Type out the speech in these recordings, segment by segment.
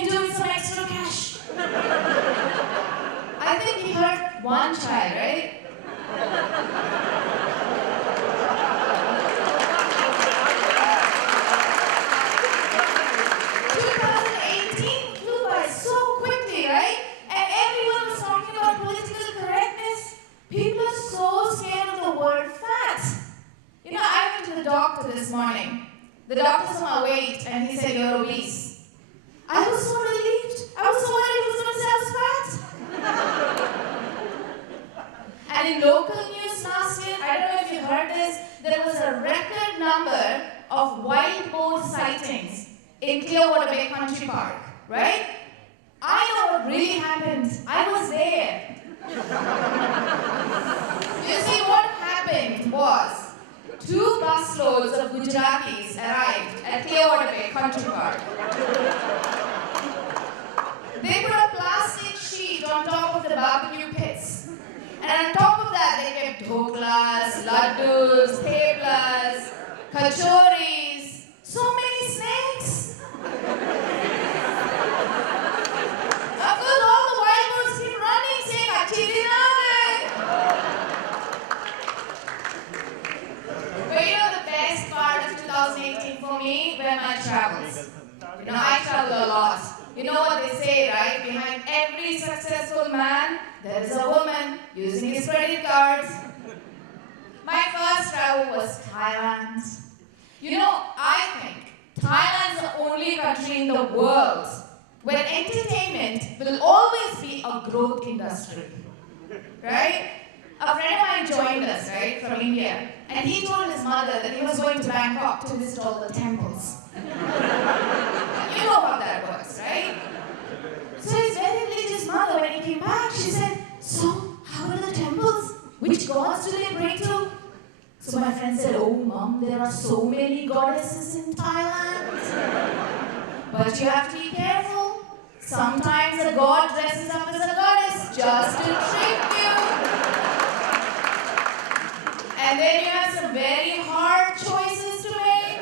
can do with some extra cash. I think he hurt one child, right? 2018 flew by so quickly, right? And everyone was talking about political correctness. People are so scared of the word fat. You know, I went to the doctor this morning. The doctor saw my weight and he said, "You're obese." I was so relieved. I was so worried he was going to say I was fat. And in local news last year, I don't know if you heard this, there was a record number of wild boar sightings in Clearwater Bay Country Park, right? I know what really happened. I was there. You see, what happened was 2 busloads of Gujaratis arrived at Clearwater Bay Country Park. They put a plastic sheet on top of the barbecue pits. And on top of that, they kept dhoklas, laddus, theplas, kachoris, so many snakes. Of course, all the wild birds keep running, saying, "Achhi din aa gaye." But you know the best part of 2018 for me were my travels. You know, I travel a lot. You know what they say, right? Behind every successful man, there is a woman using his credit cards. My first travel was Thailand. You know, I think Thailand is the only country in the world where entertainment will always be a growth industry, right? A friend of mine joined us, right, from India, and he told his mother that he was going to Bangkok to visit all the temples. You know how that works, right? So his very religious mother, when he came back, she said, "So, how are the temples? Which gods do they pray to?" So my friend said, "Oh, Mom, there are so many goddesses in Thailand. But you have to be careful. Sometimes a god dresses up as a goddess just to trick you. And then you have some very hard choices to make."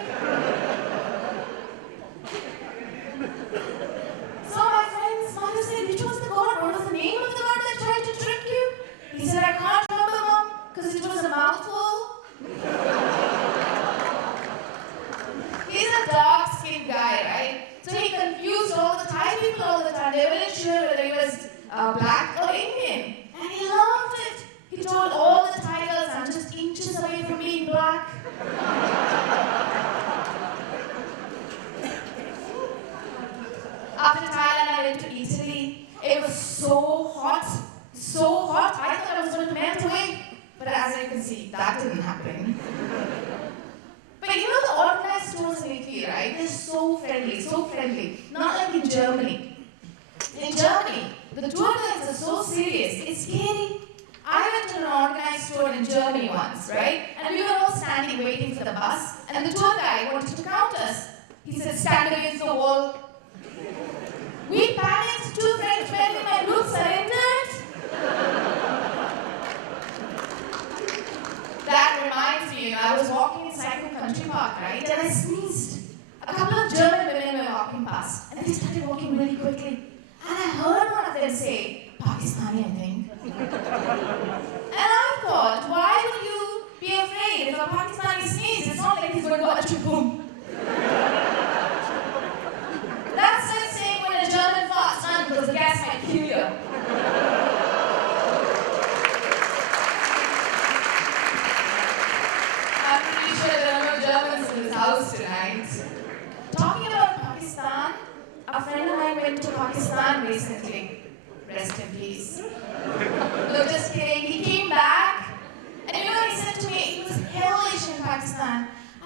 So my friend's mother said, "Which was the god? What was the name of the god that tried to trick you?" He said, "I can't remember, Mom, because it was a mouthful." He's a dark-skinned guy, right? So he confused all the Thai people all the time. They weren't sure whether he was black or Indian. And he loved it. He told all the Thai girls, "I'm just inches away from being black." After Thailand, I went to Italy. It was so hot. So hot. I thought I was going to melt away. But as you can see, that didn't happen. But you know the organized tours in Italy, right? They're so friendly, so friendly. Not like in Germany. In Germany, the tour guides are so serious, it's scary. I went to an organized tour in Germany once, right? And we were all standing waiting for the bus, and the tour guide wanted to count us. He said, "Stand against the wall." We panicked, 2 French men in my group surrendered. That reminds me, I was walking in Zakir Country Park, right? And I sneezed. A couple of German women were walking past, and they started walking really quickly. And I heard one of them say, "Pakistani, I think." And I thought, why would you be afraid if a Pakistani sneezes? It's not like he's going to go achoo-boom. That's like saying when a German farts, run because the gas might kill you. I'm pretty sure there are no Germans in this house tonight. Talking about Pakistan, a friend of mine went to Pakistan recently. Rest in peace. No, just kidding. He came back, and you know what he said to me? It was hellish in Pakistan.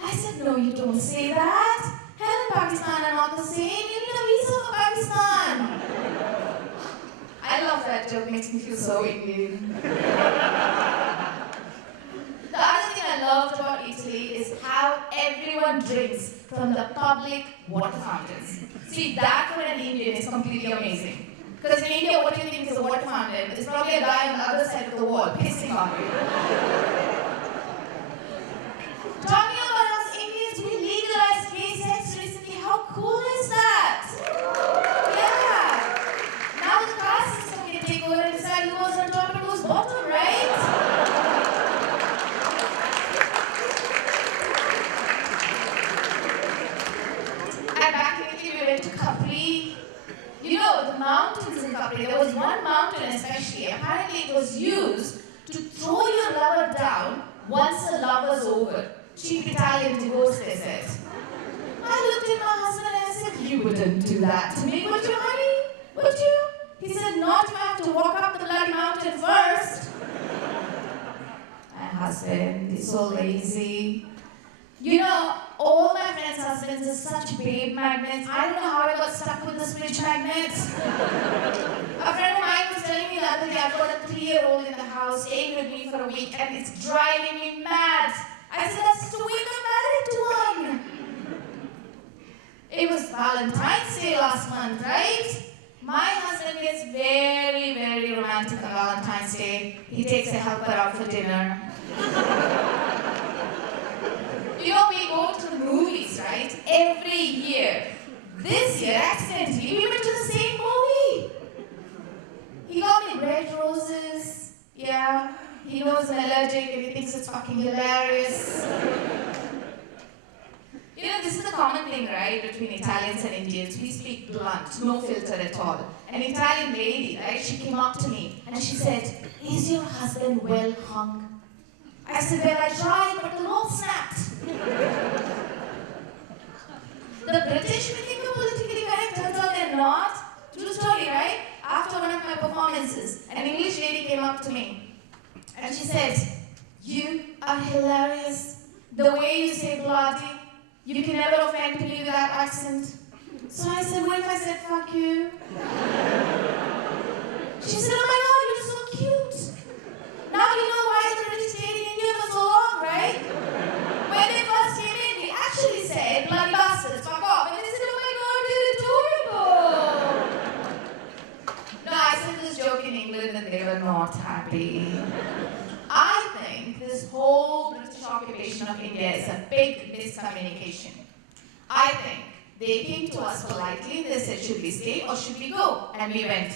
I said, "No, you don't say that. Hell and Pakistan are not the same. You need a visa for Pakistan." I love that joke. Makes me feel so Indian. The other thing I loved about Italy is how everyone drinks from the public water fountains. See, that for an Indian is completely amazing. Because in India, what do you think is a water fountain? It's probably a guy on the other side of the wall pissing on you. Talking about us Indians, we legalized gay sex recently. How cool is that? Yeah. mountains in Capri. There was one mountain especially. Apparently it was used to throw your lover down once the lover's over. Cheap Italian divorce, they said. I looked at my husband and I said, you wouldn't do that to me, would you, honey? Would you? He said, not if you have to walk up the bloody mountain first. My husband is so lazy. You know, all my friends' husbands are such babe magnets. I don't know how I got stuck with this rich magnet. A friend of mine was telling me the other day, I've got a 3-year-old in the house, staying with me for a week, and it's driving me mad. I said, that's just a week I'm married to one. It was Valentine's Day last month, right? My husband is very, very romantic on Valentine's Day. He takes a helper out for dinner. You know, we go to the movies, right? Every year. This year, accidentally, we went to the same movie. He got me red roses. Yeah, he knows I'm allergic and he thinks it's fucking hilarious. You know, this is the common thing, right, between Italians and Indians. We speak blunt, no filter at all. An Italian lady, right, she came up to me and she said, is your husband well hung? I said, well, I tried, but the rope snapped. The British, we think are politically correct, turns out they're not. True story, right? After one of my performances, an English lady came up to me and she said, you are hilarious. The way you say bloody, you can never offend people with that accent. So I said, what if I said fuck you? She said, oh my God, you're so cute. Now you know why the British stayed in India for so long, right? When they first came in, they actually said, bloody bastards, fuck off. And they said, oh my God, you're adorable. No, I said this joke in England and they were not happy. I think this whole British occupation of India is a big miscommunication. I think they came to us politely, they said, should we stay or should we go? And we went.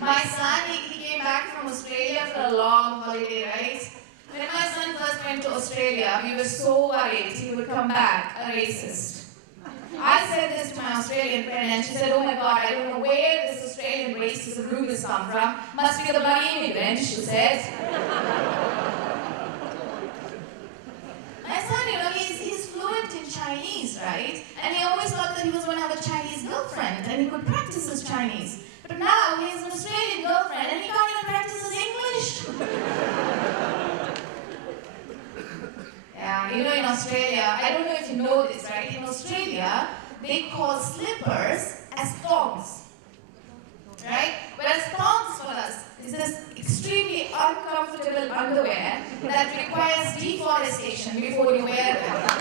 My son, he came back from Australia for a long holiday, right? When my son first went to Australia, we were so worried he would come back a racist. I said this to my Australian friend and she said, oh my God, I don't know where this Australian racist root has come from. Must be the bloody immigrant, she said. My son, you know, he's fluent in Chinese, right? And he always thought that he was going to have a Chinese girlfriend and he could practice his Chinese. But now he has an Australian girlfriend and he can't even practice his English. Yeah, you know, in Australia, I don't know if you know this, right? In Australia, they call slippers as thongs, right? Whereas thongs for us is this extremely uncomfortable underwear that requires deforestation before you wear them.